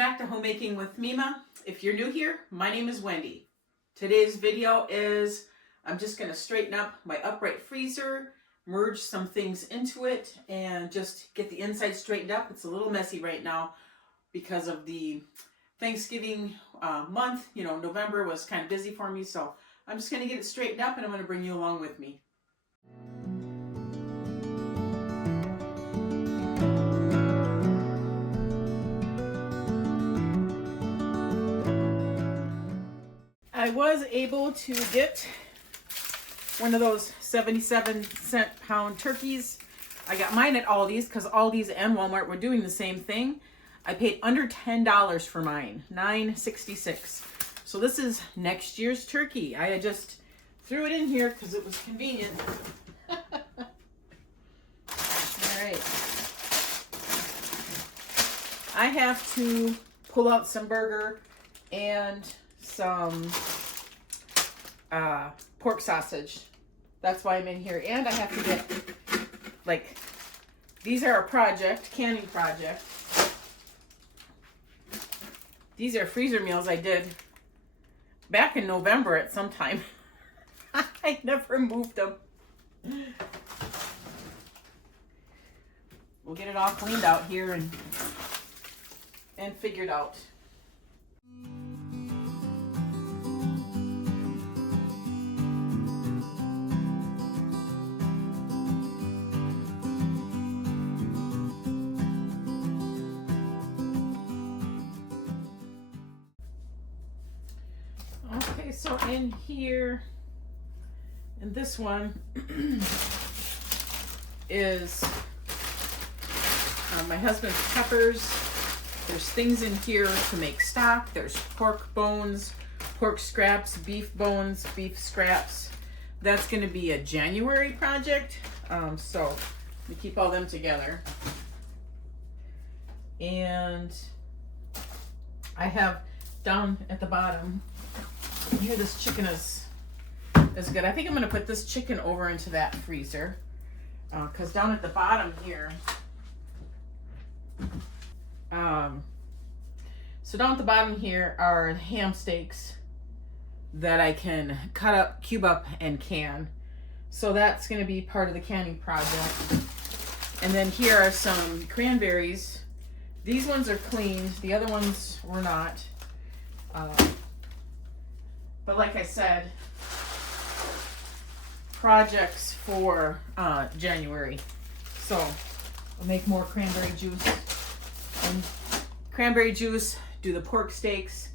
back to Homemaking with Mima. If you're new here, my name is Wendy. Today's video is I'm just going to straighten up my upright freezer, merge some things into it, and just get the inside straightened up. It's a little messy right now because of the Thanksgiving month. You know, November was kind of busy for me, so I'm just going to get it straightened up and I'm going to bring you along with me. I was able to get one of those 77-cent pound turkeys. I got mine at Aldi's because Aldi's and Walmart were doing the same thing. I paid under $10 for mine, $9.66. So this is next year's turkey. I just threw it in here because it was convenient. All right. I have to pull out some burger and some pork sausage. That's why I'm in here. And I have to get, like, these are a project, canning project. These are freezer meals I did back in November at some time. I never moved them. We'll get it all cleaned out here and figured out. Okay, so in here, and this one is my husband's peppers. There's things in here to make stock. There's pork bones, pork scraps, beef bones, beef scraps. That's going to be a January project. So we keep all them together. And I have down at the bottom here, this chicken is good. I think I'm going to put this chicken over into that freezer because down at the bottom here, so down at the bottom here are ham steaks that I can cut up, cube up, and can. So that's going to be part of the canning project. And then here are some cranberries. These ones are cleaned. The other ones were not. But like I said, projects for January. So I'll make more cranberry juice. And cranberry juice, do the pork steaks,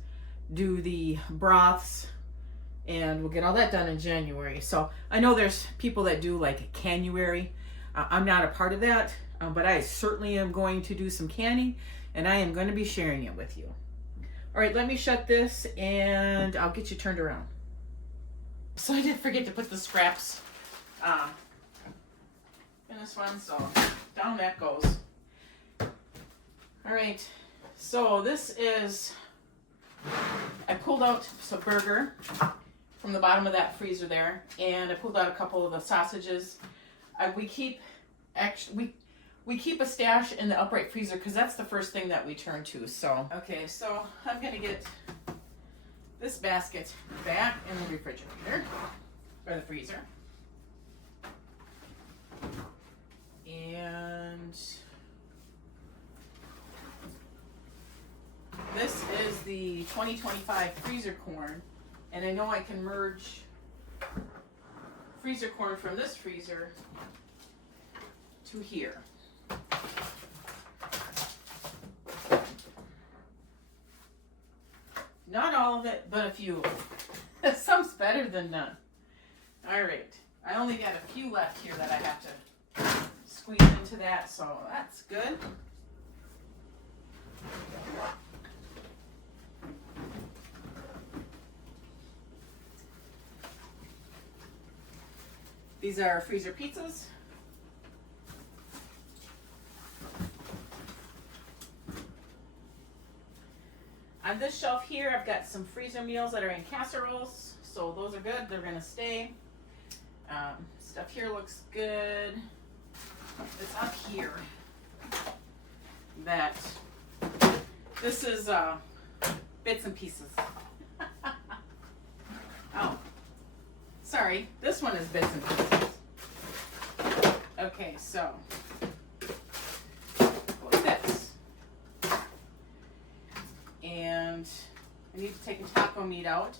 do the broths, and we'll get all that done in January. So I know there's people that do like Canuary. I'm not a part of that, but I certainly am going to do some canning, and I am going to be sharing it with you. All right, let me shut this and I'll get you turned around. So I did forget to put the scraps in this one, so down that goes. All right, so this is, I pulled out some burger from the bottom of that freezer there, and I pulled out a couple of the sausages. We keep a stash in the upright freezer because that's the first thing that we turn to. So, okay, so I'm going to get this basket back in the refrigerator, or the freezer. And this is the 2025 freezer corn. And I know I can merge freezer corn from this freezer to here. Not all of it, but a few. Some's better than none. All right. I only got a few left here that I have to squeeze into that, so that's good. These are freezer pizzas. On this shelf here, I've got some freezer meals that are in casseroles, so those are good. They're gonna stay. Stuff here looks good. It's up here that This is bits and pieces. Oh, sorry. This one is bits and pieces. Okay, so like this. And I need to take a taco meat out.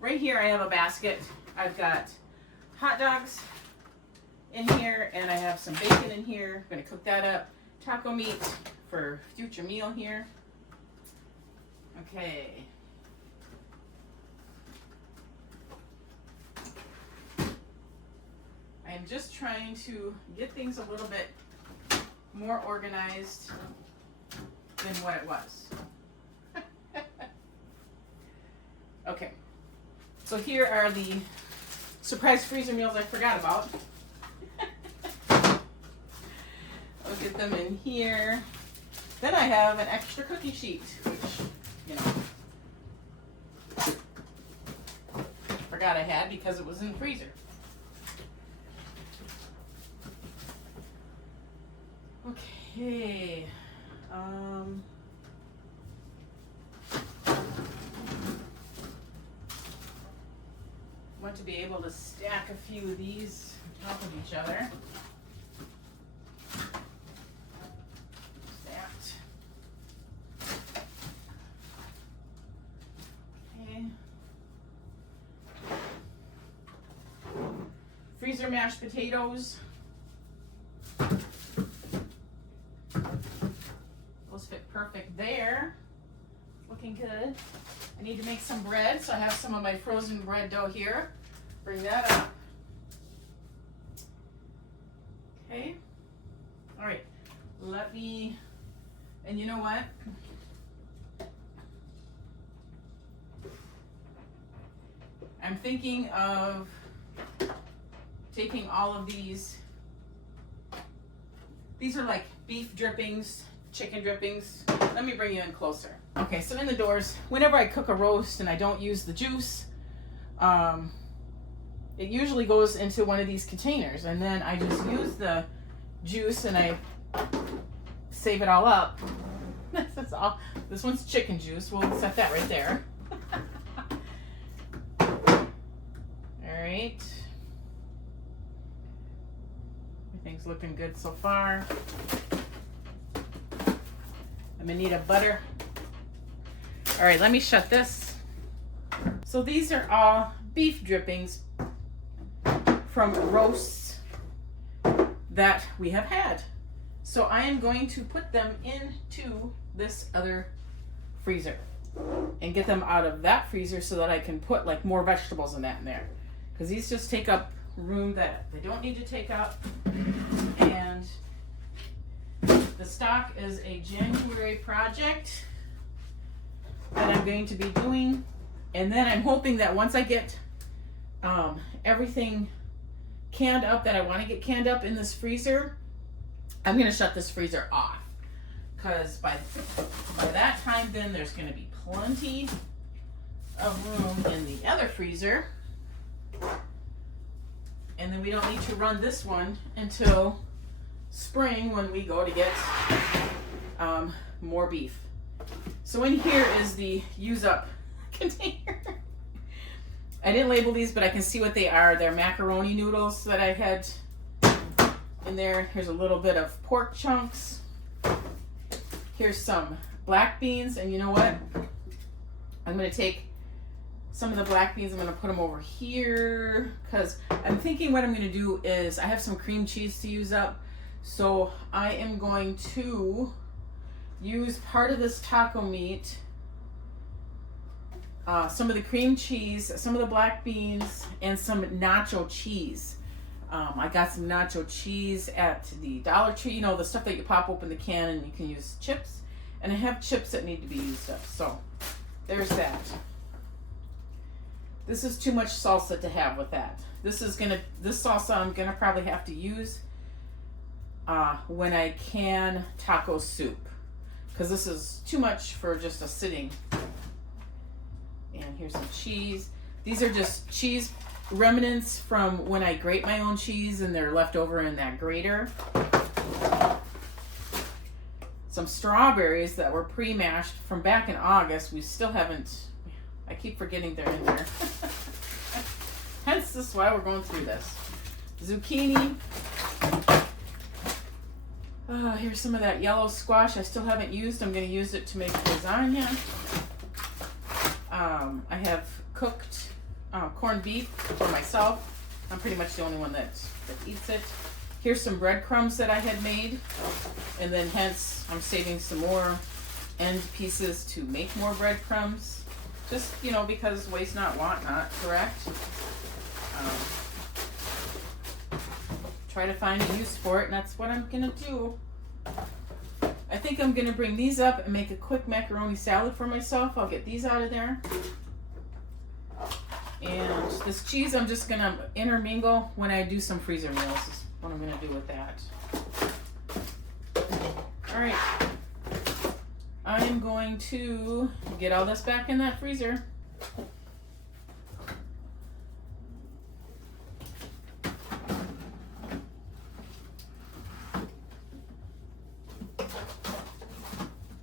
Right here I have a basket. I've got hot dogs in here and I have some bacon in here. I'm gonna cook that up. Taco meat for future meal here. Okay. I am just trying to get things a little bit more organized than what it was. Okay. So here are the surprise freezer meals I forgot about. I'll get them in here. Then I have an extra cookie sheet, which, you know, forgot I had because it was in the freezer. Okay. Want to be able to stack a few of these on top of each other. Stacked. Okay. Freezer mashed potatoes. Those fit perfect there. Looking good. I need to make some bread, so I have some of my frozen bread dough here. Bring that up. Okay. All right. Let me, and you know what? I'm thinking of taking all of these. These are like beef drippings, chicken drippings. Let me bring you in closer. Okay, so in the doors, whenever I cook a roast and I don't use the juice, it usually goes into one of these containers, and then I just use the juice and I save it all up. That's all. This one's chicken juice. We'll set that right there. All right. Everything's looking good so far. I'm gonna need a butter. All right, let me shut this. So these are all beef drippings from roasts that we have had. So I am going to put them into this other freezer and get them out of that freezer so that I can put like more vegetables and that in there. Because these just take up room that they don't need to take up. And the stock is a January project that I'm going to be doing. And then I'm hoping that once I get everything canned up that I want to get canned up in this freezer, I'm going to shut this freezer off. Because by that time then there's going to be plenty of room in the other freezer. And then we don't need to run this one until spring when we go to get more beef. So in here is the use up container. I didn't label these, but I can see what they are. They're macaroni noodles that I had in there. Here's a little bit of pork chunks. Here's some black beans, and you know what? I'm going to take some of the black beans, I'm going to put them over here, because I'm thinking what I'm going to do is I have some cream cheese to use up. So I am going to use part of this taco meat, some of the cream cheese, some of the black beans, and some nacho cheese. I got some nacho cheese at the Dollar Tree, you know, the stuff that you pop open the can and you can use chips. And I have chips that need to be used up. So there's that. This is too much salsa to have with that. This salsa I'm gonna probably have to use when I can taco soup, because this is too much for just a sitting. And here's some cheese. These are just cheese remnants from when I grate my own cheese, and they're left over in that grater. some strawberries that were pre-mashed from back in August. We still haven't, I keep forgetting they're in there. Hence, this is why we're going through this. Zucchini. Here's some of that yellow squash I still haven't used. I'm going to use it to make lasagna. I have cooked corned beef for myself. I'm pretty much the only one that eats it. Here's some breadcrumbs that I had made, and then hence I'm saving some more end pieces to make more breadcrumbs. Just, you know, because waste not, want not, correct? Try to find a use for it, and that's what I'm gonna do. I think I'm gonna bring these up and make a quick macaroni salad for myself. I'll get these out of there. And this cheese I'm just gonna intermingle when I do some freezer meals, is what I'm gonna do with that. All right, I am going to get all this back in that freezer.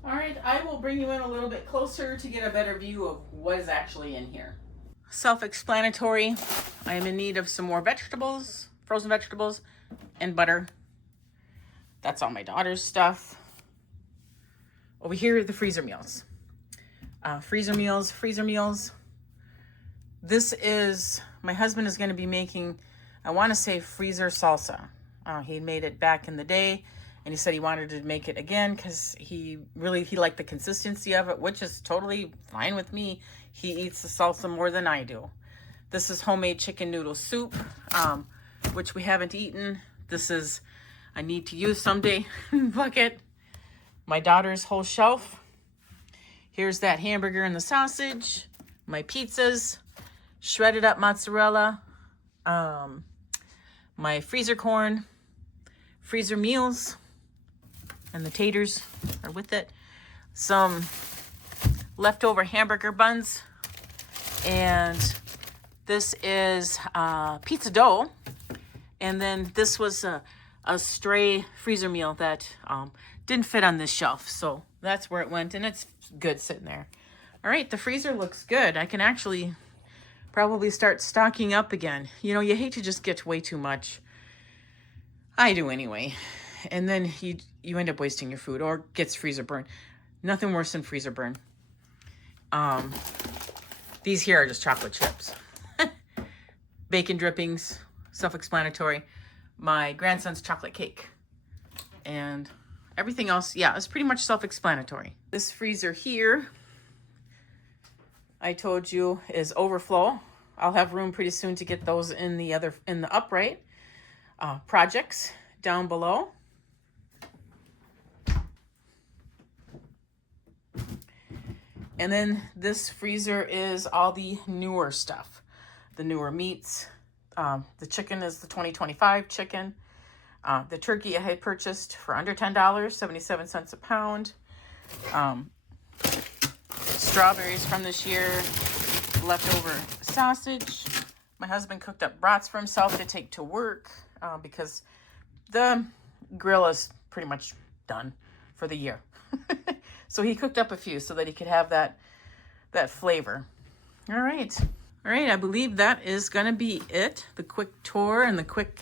All right, I will bring you in a little bit closer to get a better view of what is actually in here. Self-explanatory. I am in need of some more vegetables, frozen vegetables, and butter. That's all my daughter's stuff. Over here are the freezer meals. Freezer meals. This is, my husband is going to be making, I want to say freezer salsa. He made it back in the day, and he said he wanted to make it again because he liked the consistency of it, which is totally fine with me. He eats the salsa more than I do. This is homemade chicken noodle soup, which we haven't eaten. This is, I need to use someday. Bucket. My daughter's whole shelf. Here's that hamburger and the sausage. My pizzas. Shredded up mozzarella. My freezer corn. Freezer meals. And the taters are with it. Some leftover hamburger buns, and this is pizza dough, and then this was a stray freezer meal that didn't fit on this shelf, so that's where it went, and it's good sitting there. All right, the freezer looks good. I can actually probably start stocking up again. You know, you hate to just get way too much. I do anyway, and then you end up wasting your food or gets freezer burn. Nothing worse than freezer burn. These here are just chocolate chips. Bacon drippings, self-explanatory. My grandson's chocolate cake. And everything else, yeah, it's pretty much self-explanatory. This freezer here, I told you, is overflow. I'll have room pretty soon to get those in the upright projects down below. And then this freezer is all the newer stuff, the newer meats. The chicken is the 2025 chicken. The turkey I had purchased for under $10, 77 cents a pound. Strawberries from this year, leftover sausage. My husband cooked up brats for himself to take to work because the grill is pretty much done for the year. So he cooked up a few so that he could have that flavor. All right, I believe that is gonna be it. The quick tour and the quick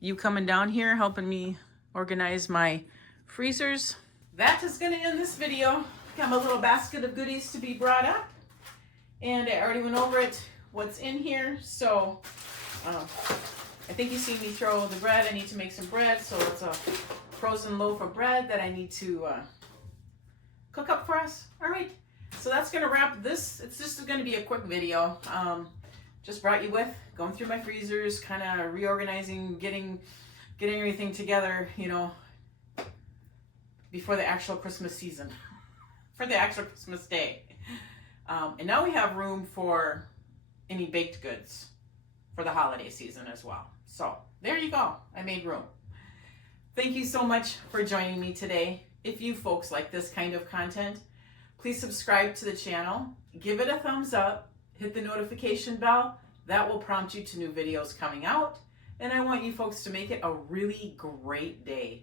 you coming down here helping me organize my freezers. That is gonna end this video. Got my little basket of goodies to be brought up, and I already went over it, what's in here. So I think you see me throw the bread. I need to make some bread, so it's a frozen loaf of bread that I need to cook up for us. All right, so that's gonna wrap this. It's just gonna be a quick video. Just brought you with going through my freezers, kind of reorganizing, getting everything together, you know, before the actual Christmas season, for the actual Christmas day. And now we have room for any baked goods for the holiday season as well. So there you go, I made room. Thank you so much for joining me today. If you folks like this kind of content, please subscribe to the channel, give it a thumbs up, hit the notification bell. That will prompt you to new videos coming out. And I want you folks to make it a really great day.